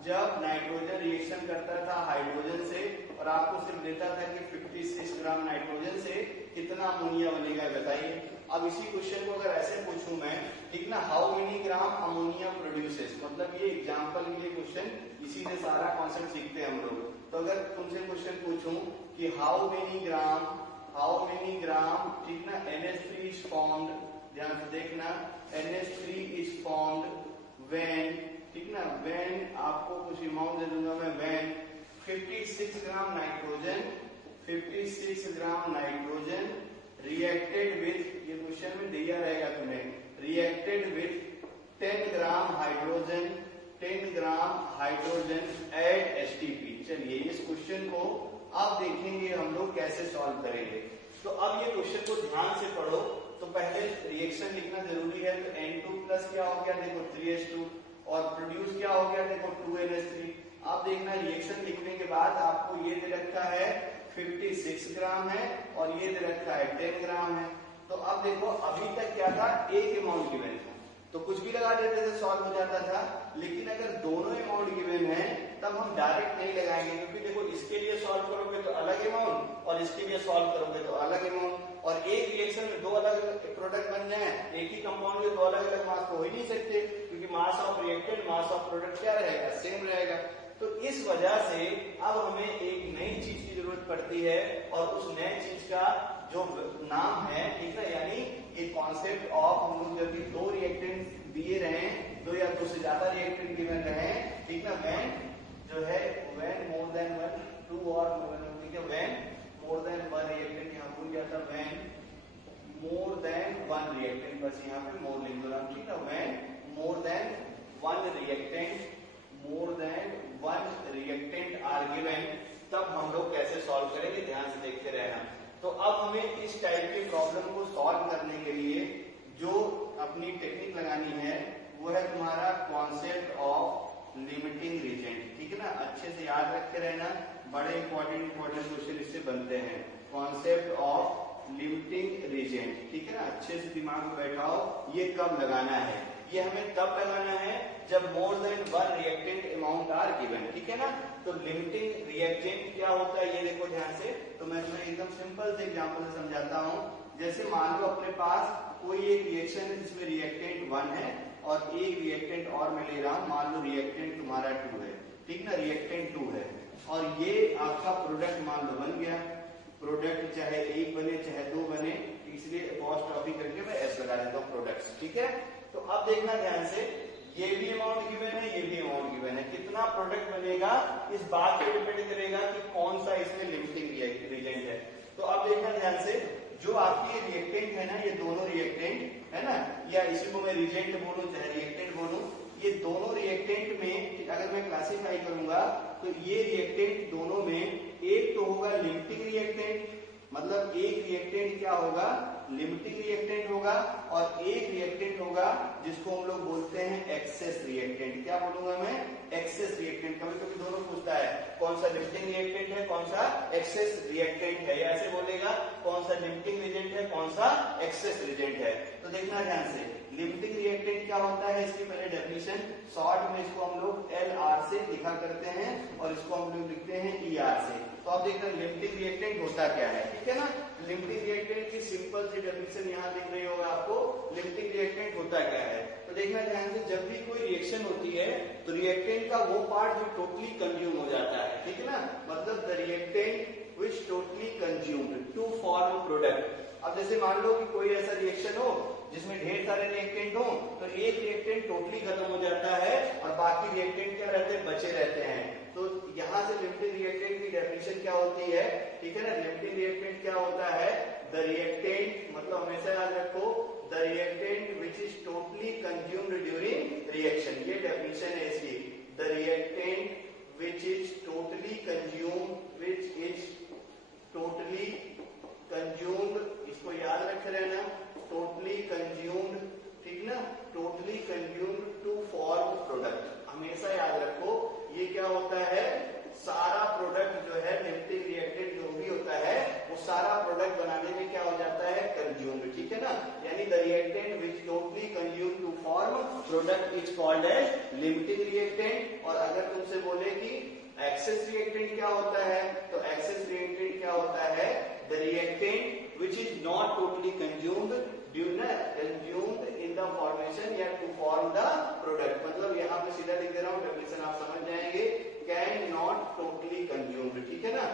जब नाइट्रोजन रिएक्शन करता था हाइड्रोजन से, और आपको सिर्फ देता था कि 56 ग्राम नाइट्रोजन से कितना अमोनिया बनेगा बताइए। अब इसी क्वेश्चन को अगर ऐसे पूछूं मैं ठीक ना, how many gram ammonia produces, मतलब ये एग्जांपल के लिए क्वेश्चन, इसी से सारा कॉन्सेप्ट सीखते हैं हम लोग। तो अगर तुमसे क्वेश्चन पूछूं कि हाउ मेनी ग्राम ठीक ना NH3 इज फॉर्म्ड, ध्यान से देखना, NH3 इज फॉर्म्ड व्हेन ठीक ना, व्हेन आपको कुछ अमाउंट दे दूंगा मैं, when 56 gram nitrogen, 56 gram nitrogen reacted with, ये क्वेश्चन में दिया रहेगा तुम्हें, reacted with 10 gram hydrogen, 10 gram hydrogen at HTP। चलिए इस क्वेश्चन को अब देखेंगे हम लोग कैसे सॉल्व करेंगे। तो अब ये क्वेश्चन को ध्यान से पढ़ो। तो पहले रिएक्शन लिखना जरूरी है, तो N2 प्लस क्या हो गया देखो 3H2 और प्रोड्यूस क्या हो गया देखो 2NH3। अब देखना रिएक्शन लिखने के बाद आपको ये दे रखा है 56 ग्राम है और ये दे रखा है 10 ग्राम है। तो अब देखो अभी तक क्या था, एक अमाउंट गिवन था तो कुछ भी लगा देते थे सॉल्व हो जाता था, लेकिन अगर दोनों अमाउंट गिवन है तब हम डायरेक्ट नहीं लगाएंगे, क्योंकि देखो इसके लिए सॉल्व करोगे तो अलग अमाउंट और इसके लिए सॉल्व करोगे तो अलग अमाउंट। और एक रिएक्शन में दो अलग अलग प्रोडक्ट बन जाए, एक ही कंपाउंड के दो अलग अलग मास तो हो ही नहीं सकते, क्योंकि mass of reactant mass of product क्या रहेगा, सेम रहेगा। तो इस वजह से अब हमें एक नई चीज की जरूरत पड़ती है, और उस नई चीज का जो नाम है, ठीक है, यानी ये कॉन्सेप्ट ऑफ हम लोग जब भी दो रिएक्टेंट दिए रहे, दो या दो से ज्यादा रिएक्टेंट गिवन रहे, ठीक है, व्हेन जो है when more than one, two और ठीक है, when more than one reactant, यहाँ भूल गया था, when more than one reactant, बस यहाँ पे मोर लिख दो, ठीक है, when more than one reactant, more than one reactant are given, तब हम लोग कैसे सॉल्व करेंगे, ध्यान से देखते रहना। तो अब हमें इस टाइप के प्रॉब्लम को सॉल्व करने के लिए जो अपनी टेक्निक लगानी है वो है तुम्हारा कॉन्सेप्ट ऑफ लिमिटिंग रीजेंट, ठीक है ना, अच्छे से याद रखे रहना, बड़े इंपॉर्टेंट क्वेश्चन इससे बनते हैं। कॉन्सेप्ट ऑफ लिमिटिंग रीजेंट, ठीक है ना, अच्छे से दिमाग में बैठाओ, ये कब लगाना है, ये हमें तब लगाना है जब more than one reactant amount are given, ठीक है ना। तो लिमिटिंग रिएक्टेंट क्या होता है ये देखो ध्यान से, तो मैं तुम्हें एकदम सिंपल से एग्जांपल से समझाता हूँ। जैसे मान लो अपने पास कोई एक रिएक्शन है जिसमें रिएक्टेंट 1 है और एक रिएक्टेंट और मैं ले रहा हूँ, मान लो रिएक्टेंट तुम्हारा 2 है, ठीक ना, रिएक्टेंट 2 है, और ये आपका प्रोडक्ट मान लो बन गया। प्रोडक्ट चाहे एक बने चाहे दो बने, इसलिए अपॉस्ट्रोफी करके मैं एस लगा देता हूँ, प्रोडक्ट्स, ठीक है। तो अब देखना ध्यान से, ये भी अमाउंट गिवन है, ये भी अमाउंट गिवन है, कितना प्रोडक्ट बनेगा इस बात पे डिपेंड करेगा कि कौन सा इसमें लिमिटिंग रीजेंट है। तो अब देखना ध्यान से, जो आपकी रिएक्टेंट है ना, ये दोनों रिएक्टेंट है ना, या इसी को मैं रीजेंट बोलूं चाहे रिएक्टेंट बोलूं, ये दोनों रिएक्टेंट में अगर मैं क्लासिफाई करूंगा तो ये रिएक्टेंट दोनों में एक तो होगा लिमिटिंग रिएक्टेंट, मतलब एक रिएक्टेंट क्या होगा, लिमिटिंग रिएक्टेंट होगा, और एक रिएक्टेंट होगा जिसको हम लोग बोलते हैं एक्सेस रिएक्टेंट। क्या बोलूंगा मैं, एक्सेस रिएक्टेंट। कभी कभी दोनों पूछता है कौन सा लिमिटिंग रिएक्टेंट है कौन सा एक्सेस रिएक्टेंट है, या ऐसे बोलेगा कौन सा लिमिटिंग रिएजेंट है कौन सा एक्सेस रिएजेंट है। तो देखना ध्यान से, लिमिटिंग रिएक्टेंट क्या होता है, इसकी पहले डेफिनेशन शॉर्ट में इसको हम लोग LR से लिखा करते हैं और इसको हम लोग लिखते हैं ER से। तो आप देखना लिमिटिंग रिएक्टेंट होता क्या है, ठीक है ना। लिमिटिंग रिएक्टेंट की सिंपल सी डेफिनेशन यहाँ दिख रही होगा आपको, लिमिटिंग रिएक्टेंट होता क्या है। तो देखना ध्यान से, जब भी कोई रिएक्शन होती है तो रिएक्टेंट का वो पार्ट जो टोटली कंज्यूम हो जाता है, ठीक है ना, मतलब the reactant which totally consumed to form product. अब जैसे मान लो कि कोई ऐसा रिएक्शन हो जिसमें ढेर सारे रिएक्टेंट हो, तो एक रिएक्टेंट टोटली खत्म हो जाता है और बाकी रिएक्टेंट क्या रहते हैं, बचे रहते हैं। तो यहाँ से लिमिटिंग रिएक्टेंट की डेफिनेशन क्या होती है, ठीक है ना, लिमिटिंग रिएक्टेंट क्या होता है, द रिएक्टेंट, मतलब हमेशा याद रखो, the reactant which is totally consumed during reaction, ये डेफिनेशन है इसकी। The reactant which is totally consumed, which is totally consumed, इसको याद रखे रहना, टोटली कंज्यूम्ड, ठीक ना, totally consumed to form product, हमेशा याद रखो। ये क्या होता है, सारा प्रोडक्ट जो है लिमिटिंग रिएक्टेंट जो भी होता है वो सारा प्रोडक्ट बनाने में क्या हो जाता है, कंज्यूम्ड, ठीक है ना। यानी the reactant which totally consumed to form product is called as limiting reactant. और अगर तुमसे बोले कि एक्सेस रिएक्टेंट क्या होता है, तो एक्सेस रिएक्टेंट क्या होता है, the reactant which is not totally consumed consumed in the formation या टू फॉर्म द प्रोडक्ट। मतलब यहाँ पे सीधा लिख दे रहा हूँ, डेफिनेशन आप समझ जाएंगे, कैन नॉट टोटली कंज्यूम्ड, ठीक है ना,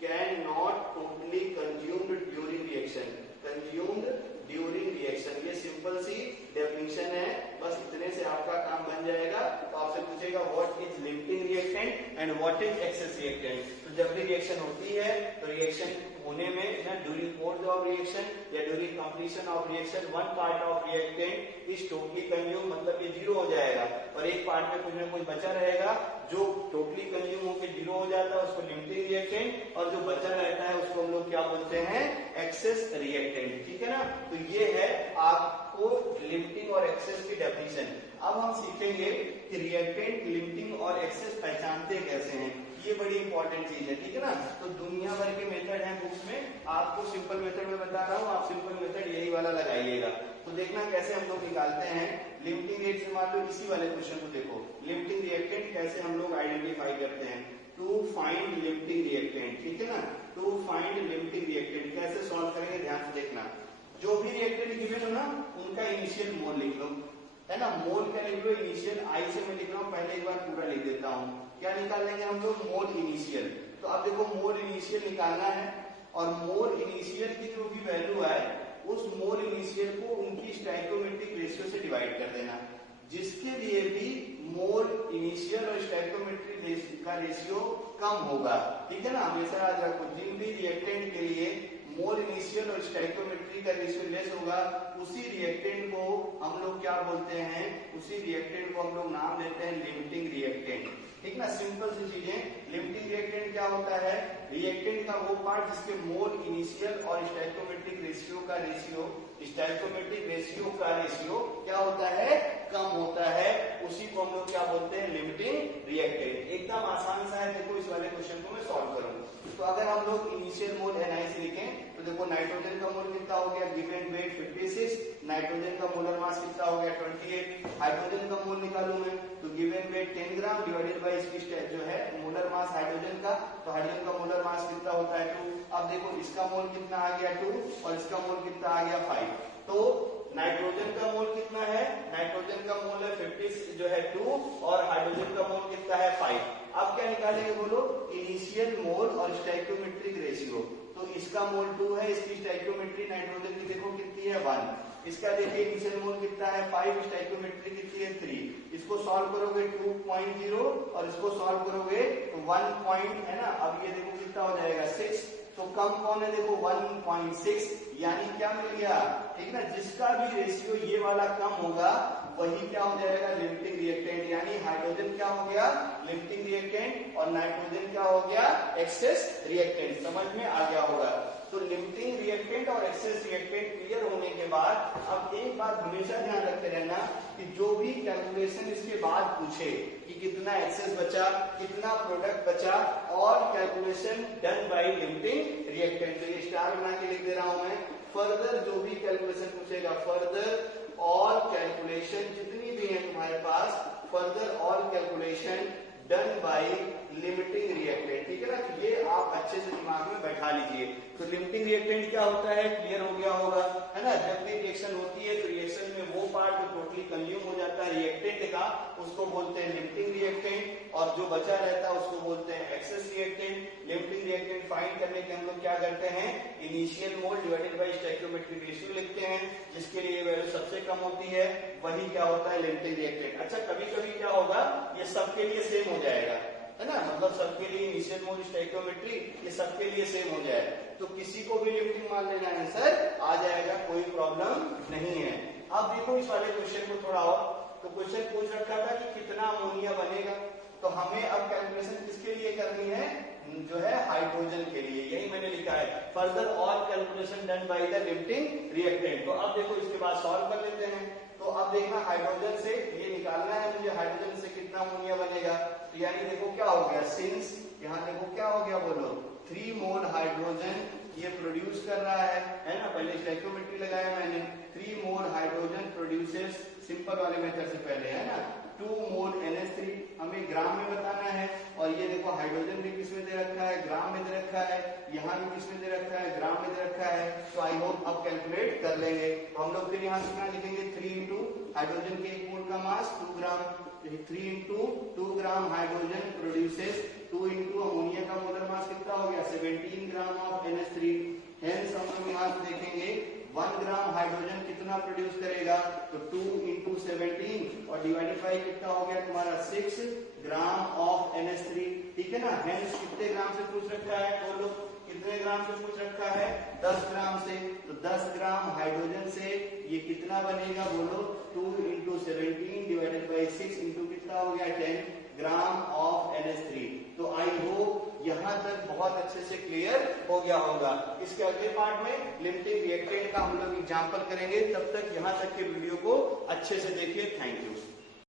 can not totally consumed during reaction, consumed during reaction, ये सिंपल सी डेफिनेशन है, बस इतने से आपका काम बन जाएगा। तो आपसे पूछेगा what is limiting reactant and what is excess reactant. तो जब भी रिएक्शन होती है तो रिएक्शन होने में ना, ड्यूरिंग कोर्स ऑफ रिएक्शन या during completion of reaction, one part of reactant is totally consume, मतलब ये जीरो हो जाएगा, और एक पार्ट में कुछ ना कुछ बचा रहेगा, जो टोटली कंज्यूम होकर जीरो हो जाता है उसको लिमिटिंग रिएक्टेंट, और जो बचा रहता है उसको हम लोग क्या बोलते हैं, एक्सेस रिएक्टेंट, ठीक है ना। तो ये है आपको लिमिटिंग और एक्सेस की डेफिनेशन। अब हम सीखेंगे कि रिएक्टेंट, लिमिटिंग और एक्सेस पहचानते कैसे हैं, ये बड़ी इंपॉर्टेंट चीज है, ठीक है ना। तो दुनिया भर के मेथड हैं बुक्स में, आपको सिंपल मेथड में बता रहा हूँ, आप सिंपल मेथड यही वाला लगाइएगा। तो देखना कैसे हम लोग निकालते हैं लिमिटिंग रिएक्शन। मान लो इसी वाले क्वेश्चन को देखो, लिमिटिंग रिएक्टेंट कैसे हम लोग आइडेंटिफाई करते हैं। टू फाइंड लिमिटिंग रिएक्टेंट, ठीक है ना, टू फाइंड लिमिटिंग रिएक्टेंट। कैसे सॉल्व करेंगे ध्यान से देखना। जो भी रिएक्टेंट गिवन हो ना उनका इनिशियल मोल लिख लो, है ना, मोल क्या लिख लो, इनिशियल आई से मैं लिख रहा हूँ, पहले एक बार पूरा लिख देता हूँ। क्या निकाल लेंगे हम लोग, मोल इनिशियल। तो अब देखो मोल इनिशियल निकालना है और मोल इनिशियल की जो भी वैल्यू है उस मोल इनिशियल को उनकी स्टोइकोमेट्रिक रेशियो से डिवाइड कर देना, जिसके लिए भी मोल इनिशियल और स्टोइकोमेट्रिक का रेशियो कम होगा, ठीक है ना, हमेशा याद रखो। जिन भी रिएक्टेंट के लिए मोल इनिशियल और स्टोइकोमेट्रिक का रेशियो लेस होगा उसी रिएक्टेंट को हम लोग क्या बोलते हैं, उसी रिएक्टेंट को हम लोग नाम देते हैं लिमिटिंग रिएक्टेंट, ठीक ना। सिंपल सी चीजें। लिमिटिंग रिएक्टेंट क्या होता है, रिएक्टेंट का वो पार्ट जिसके मोल इनिशियल और स्टोइकोमेट्रिक रेशियो का रेशियो क्या होता है, कम होता है, उसी को हम लोग क्या बोलते हैं, लिमिटिंग रिएक्टेंट। एकदम आसान सा है, देखो इस वाले क्वेश्चन को मैं सॉल्व करूंगा। तो अगर हम लोग इनिशियल मोल NI से लिखें तो देखो नाइट्रोजन का मोल कितना हो गया, गिवन वेट 56, नाइट्रोजन का मोलर मास कितना हो गया 28, हाइड्रोजन का मोल निकालूं मैं तो given weight 10 gram divided by इसकी जो है मोलर मास हाइड्रोजन का, तो हाइड्रोजन का मोलर मास कितना होता है 2। अब देखो इसका मोल कितना आ गया 2 और इसका मोल कितना आ गया 5। तो नाइट्रोजन का मोल कितना है, नाइट्रोजन का मोल है 50 जो है 2 और हाइड्रोजन का मोल कितना है 5। अब क्या निकालेंगे बोलो, इनिशियल मोल और स्टोइकोमेट्रिक रेशियो। तो इसका मोल 2 है, इसकी स्टोइकोमेट्री नाइट्रोजन की देखो कितनी है 1, इसका देखिए इनिशियल मोल कितना है 5, स्टोइकोमेट्री कितनी है 3। इसको सॉल्व करोगे 2.0 और इसको सॉल्व करोगे 1 पॉइंट, है ना। अब ये देखो कितना हो जाएगा 6, तो कम कौन है देखो 1.6, यानी क्या मिल गया, ठीक ना, जिसका भी रेशियो ये वाला कम होगा वही क्या हो जाएगा, लिमिटिंग रिएक्टेंट। यानी हाइड्रोजन क्या हो गया, लिमिटिंग रिएक्टेंट, और नाइट्रोजन क्या हो गया, एक्सेस रिएक्टेंट। समझ में आ गया होगा। तो लिमिटिंग रिएक्टेंट और एक्सेस रिएक्टेंट क्लियर होने के बाद अब एक बात हमेशा ध्यान रखते रहना कि जो भी कैलकुलेशन इसके बाद पूछे कि कितना एक्सेस बचा, कितना प्रोडक्ट बचा, और calculation done by limiting reactant, तो ये स्टार बना के लिख दे रहा हूं मैं। फर्दर जो भी कैलकुलेशन पूछेगा, फर्दर ऑल कैलकुलेशन जितनी भी है तुम्हारे पास, further all calculation done by limiting reactant, ठीक है ना। तो ये आप अच्छे से दिमाग में बैठा लीजिए। तो लिमिटिंग रिएक्टेंट क्या होता है, क्लियर हो गया होगा, है ना। जब भी रिएक्शन होती है तो रिएक्शन में वो पार्ट जो टोटली कंज्यूम हो जाता है रिएक्टेंट का, उसको बोलते हैं लिमिटिंग रिएक्टेंट, और जो बचा रहता है उसको बोलते हैं excess reactant. Limiting reactant find करने के हम लोग क्या करते हैं, initial mole divided by stoichiometric ratio लिखते हैं, जिसके लिए वैल्यू सबसे कम होती है, वही क्या होता है, लिमिटिंग रिएक्टेंट। अच्छा, कभी कभी क्या होगा, ये सबके लिए सेम हो जाएगा, है ना, मतलब सबके लिए इनिशियल मोल स्टोइकोमेट्री ये सबके लिए सेम हो जाए, तो किसी को भी लिमिटिंग मान लेना आंसर आ जाएगा, कोई प्रॉब्लम नहीं है। अब देखो इस वाले क्वेश्चन को थोड़ा और, तो क्वेश्चन पूछ रखा था कि कितना अमोनिया बनेगा, तो हमें अब कैलकुलेशन किसके लिए करनी है, जो है हाइड्रोजन के लिए, यही मैंने लिखा है, further all calculation done by the limiting reactant. तो अब देखो इसके बाद सॉल्व कर लेते हैं। तो अब देखना हाइड्रोजन से ये निकालना है मुझे, हाइड्रोजन से कितना अमोनिया बनेगा, तो यानी देखो क्या हो गया, सिंस यहाँ देखो क्या हो गया बोलो, 3 मोल हाइड्रोजन ये प्रोड्यूस कर रहा है ना, पहले स्टोइकोमेट्री लगाया मैंने, 3 मोल हाइड्रोजन प्रोड्यूसेस, सिंपल वाले मेथड से पहले, है ना, 2 मोल NH3 हमें ग्राम में बताना है, और ये देखो हाइड्रोजन भी किसमें दे रखा है, ग्राम में दे रखा है, यहाँ भी किसमें दे रखा है, ग्राम में दे रखा है। तो आई होप अब कैलकुलेट कर लेंगे। तो हम लोग फिर यहाँ से क्या लिखेंगे, 3 इंटू हाइड्रोजन के 1 मोल का मास 2 ग्राम, 3 into 2 gram hydrogen produces 2 into ammonia का मोलर मास कितना हो गया 17 ग्राम ऑफ NH3। हेंस हम लोग यहाँ से देखेंगे 1 ग्राम हाइड्रोजन कितना प्रोड्यूस करेगा, तो 2 इंटू 17 और डिवाइडेड बाई कितना हो गया तुम्हारा 6 ग्राम ऑफ NH3, ठीक है ना। हेंस कितने ग्राम से पूछ रखा है, बोलो कितने ग्राम से पूछ रखा है, 10 ग्राम से। तो 10 ग्राम हाइड्रोजन से ये कितना बनेगा बोलो, 2 इंटू 17 डिवाइडेड बाई 6 इंटू कितना हो गया 10 ग्राम ऑफ NH3। तो आई होप यहाँ तक बहुत अच्छे से क्लियर हो गया होगा। इसके अगले पार्ट में लिमिटिंग रिएक्टेंट का हम लोग एग्जांपल करेंगे, तब तक यहाँ तक के वीडियो को अच्छे से देखिए। Thank you.